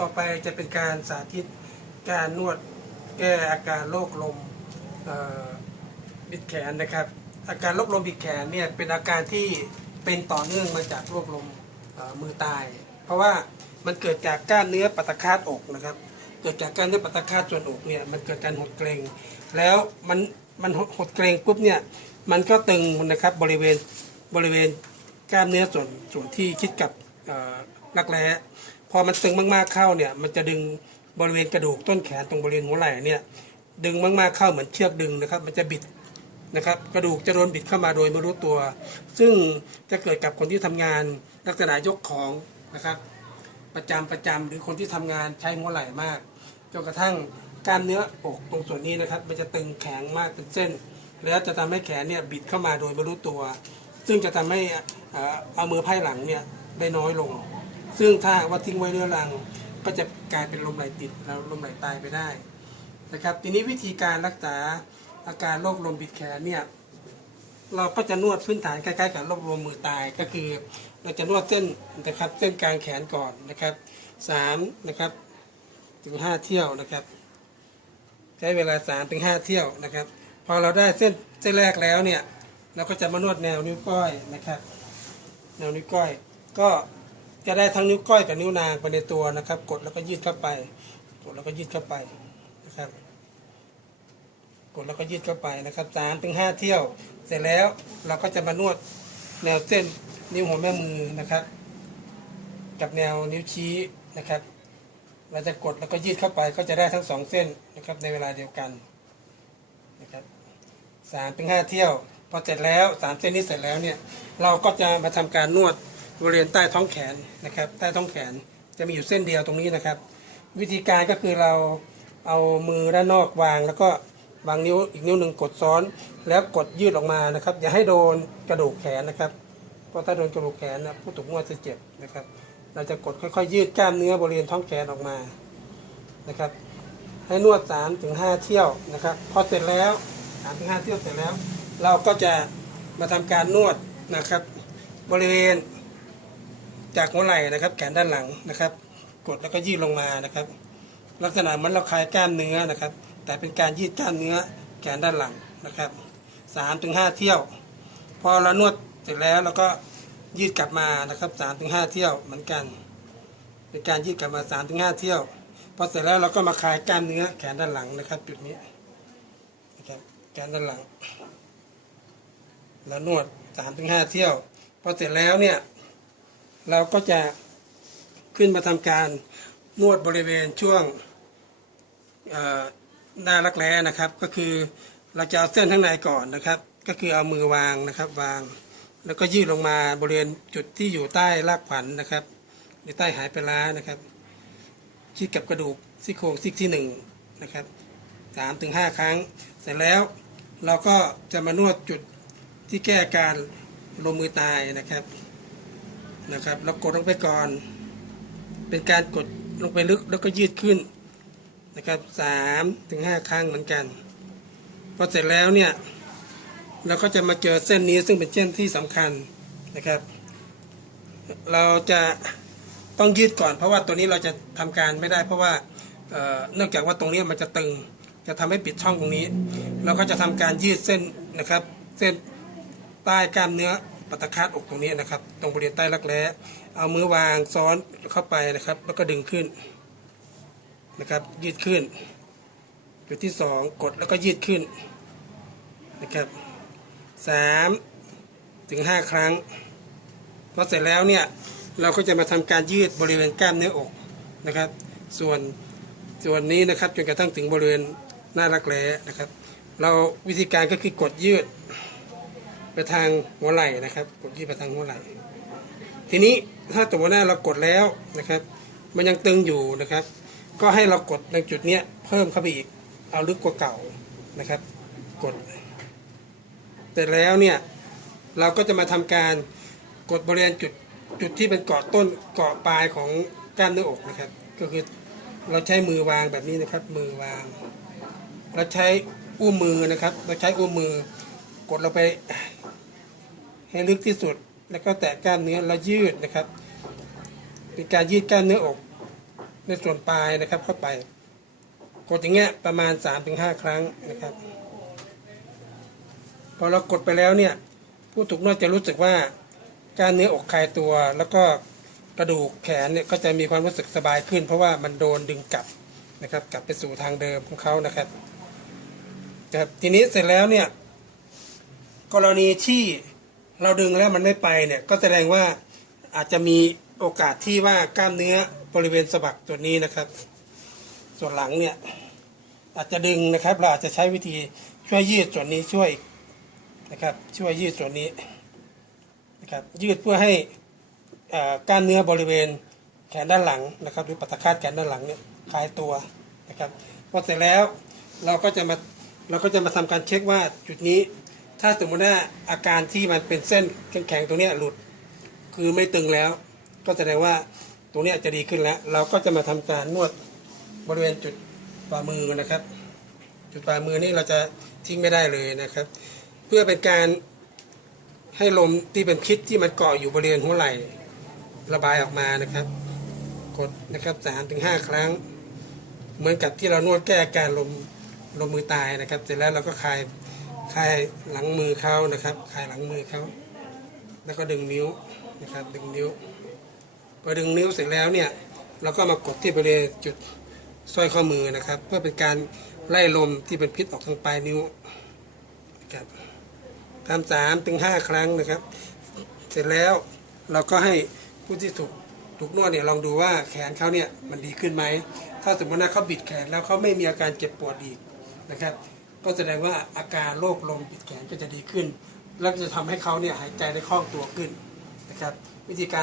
ต่อไปจะเป็นการสาธิตการนวดแก้อาการโรคลมบิดแขนนะครับ อาการโรคลมบิดแขนเนี่ยเป็นอาการที่เป็นต่อเนื่องมาจากโรคลมมือตาย เพราะว่ามันเกิดจากกล้ามเนื้อปัตตคาตอกนะครับ เกิดจากกล้ามเนื้อปัตตคาตส่วนอกเนี่ยมันเกิดการหดเกร็งแล้วมันมันหดหดเกร็งปุ๊บเนี่ยมันก็ตึงนะครับบริเวณบริเวณกล้ามเนื้อส่วนส่วนที่คิดกับรักแร้ พอมันตึงมากๆเข้าเนี่ย มันจะดึงบริเวณกระดูกต้นแขนตรงบริเวณหัวไหล่เนี่ย ดึงมากๆเข้าเหมือนเชือกดึงนะครับ มันจะบิดนะครับ กระดูกจะโดนบิดเข้ามาโดยไม่รู้ตัว ซึ่งจะเกิดกับคนที่ทำงานลักษณะยกของนะครับ ประจำประจำหรือคนที่ทำงานใช้หัวไหล่มากจนกระทั่งกล้ามเนื้ออกตรงส่วนนี้นะครับ มันจะตึงแข็งมากเป็นเส้น แล้วจะทำให้แขนเนี่ยบิดเข้ามาโดยไม่รู้ตัว ซึ่งจะทำให้อ่อเอามือไพ่หลังเนี่ยได้น้อยลง ซึ่งถ้าว่าทิ้งไว้เรื้อรัง ก็จะกลายเป็นลมไหลติดแล้วลมไหลตายไปได้นะครับ ทีนี้วิธีการรักษาอาการโรคลมบิดแขนเนี่ยเราก็จะนวดพื้นฐานคล้ายๆกับโรคลมมือตายก็คือ เราจะนวดเส้นนะครับเส้นกลางแขนก่อนนะครับสามนะครับถึงห้าเที่ยวนะครับ ใช้เวลาสามถึงห้าเที่ยวนะครับ พอเราได้เส้นเส้นแรกแล้วเนี่ยเราก็จะมานวดแนวนิ้วก้อยนะครับ แนวนิ้วก้อย ก็ จะได้ทั้งนิ้วก้อยกับนิ้วนางไปในตัวนะครับ กดแล้วก็ยืดเข้าไป กดแล้วก็ยืดเข้าไปนะครับ กดแล้วก็ยืดเข้าไปนะครับสามถึงห้าเที่ยว เสร็จแล้วเราก็จะมานวดแนวเส้นนิ้วหัวแม่มือนะครับ กับแนวนิ้วชี้นะครับ เราจะกดแล้วก็ยืดเข้าไปก็จะได้ทั้งสองเส้นนะครับ ในเวลาเดียวกันนะครับสามถึงห้าเที่ยวพอเสร็จแล้วสามเส้นนี้เสร็จแล้วเนี่ยเราก็จะมาทำการนวด บริเวณใต้ท้องแขนนะครับ ใต้ท้องแขนจะมีอยู่เส้นเดียวตรงนี้นะครับ วิธีการก็คือเราเอามือด้านนอกวาง แล้วก็วางนิ้วอีกนิ้วหนึ่งกดซ้อน แล้วกดยืดออกมานะครับ อย่าให้โดนกระดูกแขนนะครับ เพราะถ้าโดนกระดูกแขนนะผู้ถูกนวดจะเจ็บนะครับ เราจะกดค่อยๆ ยืดกล้ามเนื้อบริเวณท้องแขนออกมานะครับ ให้นวด3ถึง5เที่ยวนะครับ พอเสร็จแล้ว3ถึง5เที่ยวเสร็จแล้ว เราก็จะมาทำการนวดนะครับ บริเวณ จากหัวไหล่นะครับ แขนด้านหลังนะครับ กดแล้วก็ยืดลงมานะครับ ลักษณะเหมือนเราคลายกล้ามเนื้อนะครับ แต่เป็นการยืดกล้ามเนื้อแขนด้านหลังนะครับ3ถึง5เที่ยว พอเรานวดเสร็จแล้วเราก็ยืดกลับมานะครับ3ถึง5เที่ยวเหมือนกันเป็นการยืดกลับมา3ถึง5เที่ยวพอเสร็จแล้วเราก็มาคลายกล้ามเนื้อแขนด้านหลังนะครับ จุดนี้นะครับแขนด้านหลัง แล้วนวด3ถึง5เที่ยวพอเสร็จแล้วเนี่ย เราก็จะขึ้นมาทำการนวดบริเวณช่วงหน้ารักแร้นะครับ ก็คือเราจะเอาเส้นข้างในก่อนนะครับ ก็คือเอามือวางนะครับวาง แล้วก็ยืดลงมาบริเวณจุดที่อยู่ใต้รากขวัญนนะครับหรือใต้หายปลาร้านะครับ ชิดกับกระดูกซี่โครงซี่ที่หนึ่งนะครับสามถึงห้าครั้ง เสร็จแล้วเราก็จะมานวดจุดที่แก้การลงมือตายนะครับ นะครับ เรากดลงไปก่อน เป็นการกดลงไปลึกแล้วก็ยืดขึ้นนะครับสามถึงห้าครั้งเหมือนกันพอเสร็จแล้วเนี่ยเราก็จะมาเจอเส้นนี้ซึ่งเป็นเส้นที่สำคัญนะครับ เราจะต้องยืดก่อน เพราะว่าตัวนี้เราจะทำการไม่ได้ เพราะว่าเนื่องจากว่าตรงนี้มันจะตึง จะทำให้ปิดช่องตรงนี้ เราก็จะทำการยืดเส้นนะครับ เส้นใต้กล้ามเนื้อ ปัตคาตอกตรงนี้นะครับ ตรงบริเวณใต้รักแร้เอามือวางซ้อนเข้าไปนะครับ แล้วก็ดึงขึ้นนะครับ ยืดขึ้นจุดที่สองกดแล้วก็ยืดขึ้นนะครับสามถึงห้าครั้งพอเสร็จแล้วเนี่ยเราก็จะมาทำการยืดบริเวณกล้ามเนื้ออกนะครับ ส่วนส่วนนี้นะครับจนกระทั่งถึงบริเวณหน้ารักแร้นะครับ เราวิธีการก็คือกดยืด ไปทางหัวไหล่นะครับ กดยืดไปทางหัวไหล่ ทีนี้ถ้าตัวหน้าเรากดแล้วนะครับ มันยังตึงอยู่นะครับ ก็ให้เรากดในจุดเนี้ยเพิ่มเข้าไปอีก เอาลึกกว่าเก่านะครับ กดเสร็จแล้วเนี่ยเราก็จะมาทำการกดบริเวณจุดจุดที่เป็นเกาะต้นเกาะปลายของกล้ามเนื้ออกนะครับ ก็คือเราใช้มือวางแบบนี้นะครับ มือวางเราใช้อุ้งมือนะครับ เราใช้อุ้งมือกดเราไป ให้ลึกที่สุด แล้วก็แตะกล้ามเนื้อแล้วยืดนะครับ เป็นการยืดกล้ามเนื้ออกในส่วนปลายนะครับเข้าไป กดอย่างเงี้ยประมาณ 3-5 ครั้งนะครับ พอเรากดไปแล้วเนี่ยผู้ถูกนวดจะรู้สึกว่ากล้ารเนื้ออกคลายตัว แล้วก็กระดูกแขนเนี่ยก็จะมีความรู้สึกสบายขึ้น เพราะว่ามันโดนดึงกลับนะครับ กลับไปสู่ทางเดิมของเขานะครับครับทีนี้เสร็จแล้วเนี่ยกรณีที่ เราดึงแล้วมันไม่ไปเนี่ยก็แสดงว่าอาจจะมีโอกาสที่ว่ากล้ามเนื้อบริเวณสะบักตัวนี้นะครับ ส่วนหลังเนี่ยอาจจะดึงนะครับ เราอาจจะใช้วิธีช่วยยืดส่วนนี้ช่วยนะครับ ช่วยยืดส่วนนี้นะครับ ยืดเพื่อให้กล้ามเนื้อบริเวณแขนด้านหลังนะครับ หรือปัตคาดแขนด้านหลังเนี่ยคลายตัวนะครับพอเสร็จแล้วเราก็จะมาเราก็จะมาทำการเช็คว่าจุดนี้ ถ้าสมมติว่าอาการที่มันเป็นเส้นแข็งๆตรงนี้หลุด คือไม่ตึงแล้ว ก็แสดงว่าตรงนี้จะดีขึ้นแล้ว เราก็จะมาทำการนวดบริเวณจุดฝ่ามือนะครับ จุดฝ่ามือนี่เราจะทิ้งไม่ได้เลยนะครับ เพื่อเป็นการให้ลมที่เป็นพิษที่มันเกาะอยู่บริเวณหัวไหล่ระบายออกมานะครับ กดนะครับสามถึงห้าครั้ง เหมือนกับที่เรานวดแก้อาการลมลมมือตายนะครับ เสร็จแล้วเราก็คลาย คลายหลังมือเขานะครับคลายหลังมือเขาแล้วก็ดึงนิ้วนะครับดึงนิ้วพอดึงนิ้วเสร็จแล้วเนี่ยเราก็มากดที่บริเวณจุดสร้อยข้อมือนะครับ เพื่อเป็นการไล่ลมที่เป็นพิษออกทางปลายนิ้วนะครับทำสามถึงห้าครั้งนะครับ เสร็จแล้วเราก็ให้ผู้ที่ถูกถูกนวดเนี่ยลองดูว่าแขนเขาเนี่ยมันดีขึ้นไหม ถ้าสมมติว่าเขาบิดแขนแล้วเขาไม่มีอาการเจ็บปวดอีกนะครับ ก็แสดงว่าอาการโรคลมปิดแขนก็จะดีขึ้น แล้วจะทำให้เขาเนี่ยหายใจได้คล่องตัวขึ้นนะครับ วิธีการ